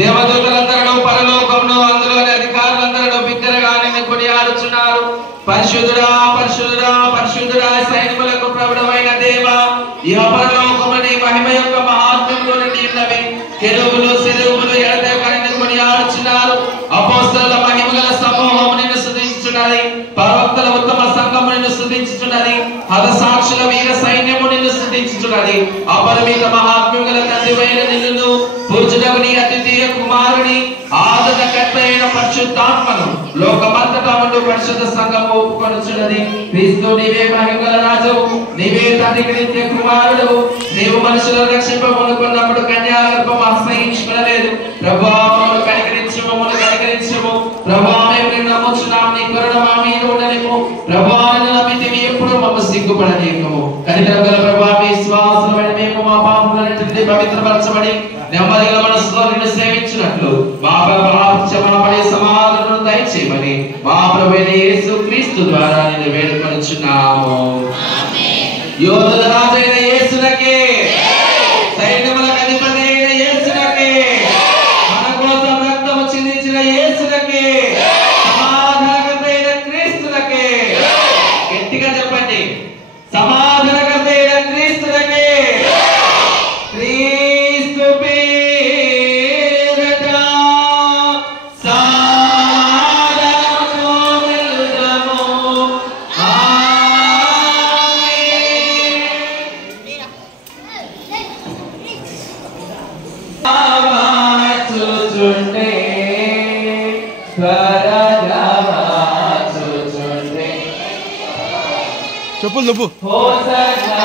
దేవదూతలందరూ పరలోకంలో అందులోని అధికారులందరూ బిగ్గరగా నిన్ను కొనియాడుచున్నారు. పరిశుద్ధుడా పరిశుద్ధుడా పరిశుద్ధుడా సైనికులకు ప్రభుడైన దేవా, ఈ పరలోకములో నీ మహిమ యొక్క మహాత్మ్యంలో నిన్నవి కెరూబులు సెరూబులు ఎడతెగక నిన్ను కొనియాడుచున్నారు. అపోస్తలుల మహిమగల సమూహము నిన్ను స్తుతించుచున్నది. ప్రవక్తల ఉత్తమ సంఘము నిన్ను స్తుతించుచున్నది. హతసాక్షుల వీర సైన్యము నిన్ను స్తుతించుచున్నది. అపరిమిత మహాత్మ్యం గల తండ్రివైన నిన్ను పూజనకు నీ అతిథియ కుమారుని ఆదరణకర్త అయిన పరిశుద్ధాత్మను లోకమంతటా ఉండు పరిశుద్ధ సంఘము ఒప్పుకొనుచున్నది. క్రీస్తు నీవే మహిమగల రాజువు, నీవే తండ్రికి నిత్య కుమారుడు. నీవు మనుషులను రక్షింపమనుకున్నప్పుడు కన్యాగర్భం అసహించుకొనలేదు. ప్రభువా మమ్మల్ని కనికరించుము, మమ్మల్ని కనికరించుము. ప్రభువా మేము నిన్ను నమ్ముచున్నాము, నీ కరుణ మా మీద ఉండనిమ్ము. ప్రభువా నిన్ను నమ్మితిమి, ఎప్పుడు మమ్మల్ని సిగ్గుపడనీయకము. కనికరం గల ప్రభువా, విశ్వాసమైన మేము మా పాపములన్నిటిని పవిత్రపరచబడి నెమ్మదిగా మనసుతో నిన్ను సేవించినట్లు మా పాపక్షమాపణ సమాధానమును దయచేయమని మా ప్రభువైన యేసు క్రీస్తు ద్వారా నిన్ను వేడుకొనుచున్నాము. ఆమేన్. యోధుల రాజైన యేసునకే, సైన్యములకు అధిపతి అయిన యేసునకే, మన కోసం రక్తము చిందించిన యేసునకే, సమాధానకర్త అయిన క్రీస్తునకే. గట్టిగా చెప్పండి, సమాధానకర్త అయిన క్రీస్తునకే. క్రీస్తు పేరట సమాధానము నిలుదము. ఆమేన్. ఆవాచుచుండే స్వరజావాచుచుండే చెప్పులు చెప్పు. హోసన్నా